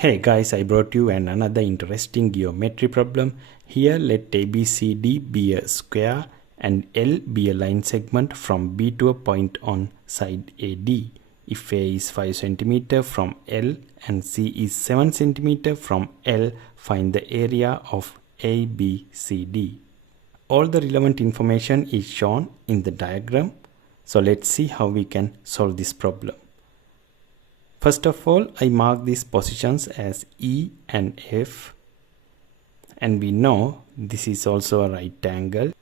Hey guys, I brought you another interesting geometry problem. Here let ABCD be a square and L be a line segment from B to a point on side AD. If A is 5 cm from L and C is 7 cm from L, find the area of ABCD. All the relevant information is shown in the diagram. So let's see how we can solve this problem. First of all, I mark these positions as E and F, and we know this is also a right angle,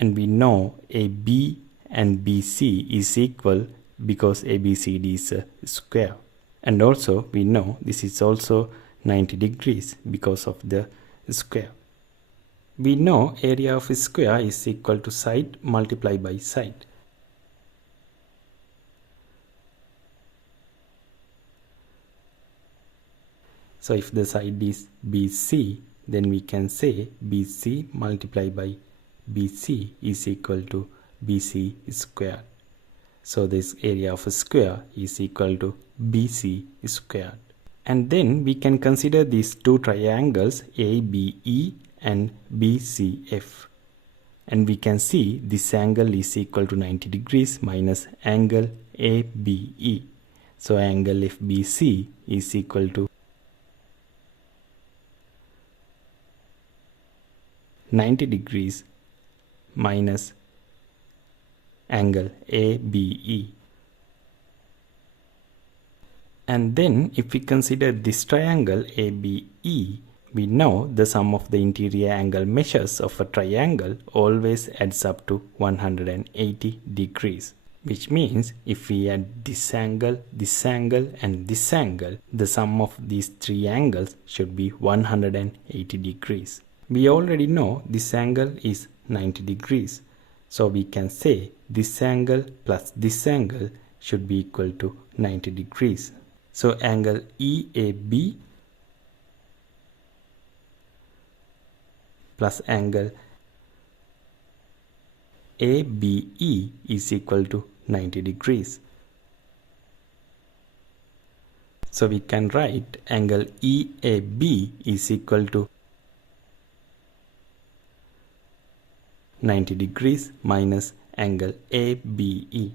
and we know AB and BC is equal because ABCD is a square, and also we know this is also 90 degrees because of the square. We know area of a square is equal to side multiplied by side. So if the side is BC, then we can say BC multiplied by BC is equal to BC squared. So this area of a square is equal to BC squared. And then we can consider these two triangles ABE and BCF. And we can see this angle is equal to 90 degrees minus angle ABE. So angle FBC is equal to 90 degrees minus angle ABE. And then if we consider this triangle ABE, we know the sum of the interior angle measures of a triangle always adds up to 180 degrees. Which means if we add this angle and this angle, the sum of these three angles should be 180 degrees. We already know this angle is 90 degrees. So we can say this angle plus this angle should be equal to 90 degrees. So angle EAB plus angle ABE is equal to 90 degrees. So we can write angle EAB is equal to 90 degrees minus angle ABE.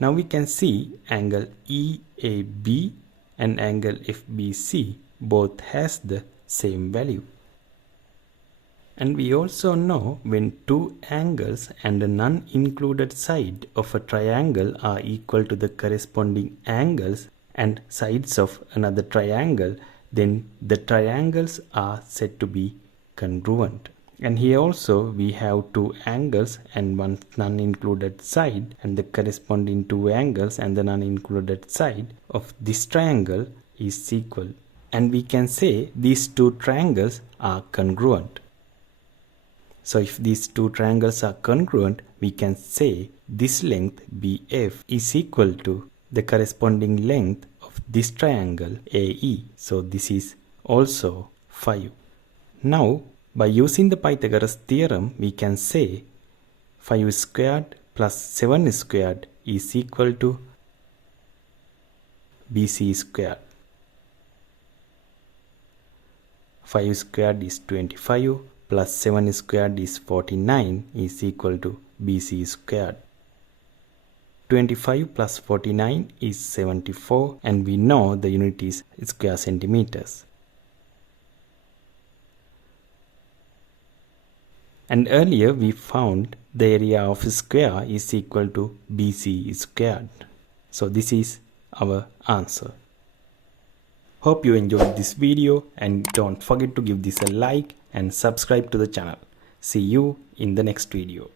Now we can see angle EAB and angle FBC both has the same value. And we also know when two angles and a non-included side of a triangle are equal to the corresponding angles and sides of another triangle, then the triangles are said to be congruent. And here also we have two angles and one non-included side, and the corresponding two angles and the non-included side of this triangle is equal. And we can say these two triangles are congruent. So if these two triangles are congruent, we can say this length BF is equal to the corresponding length of this triangle AE. So this is also 5. Now by using the Pythagoras theorem, we can say 5 squared plus 7 squared is equal to BC squared. 5 squared is 25 plus 7 squared is 49 is equal to BC squared. 25 plus 49 is 74, and we know the unit is square centimeters. And earlier we found the area of a square is equal to BC squared. So this is our answer. Hope you enjoyed this video, and don't forget to give this a like and subscribe to the channel. See you in the next video.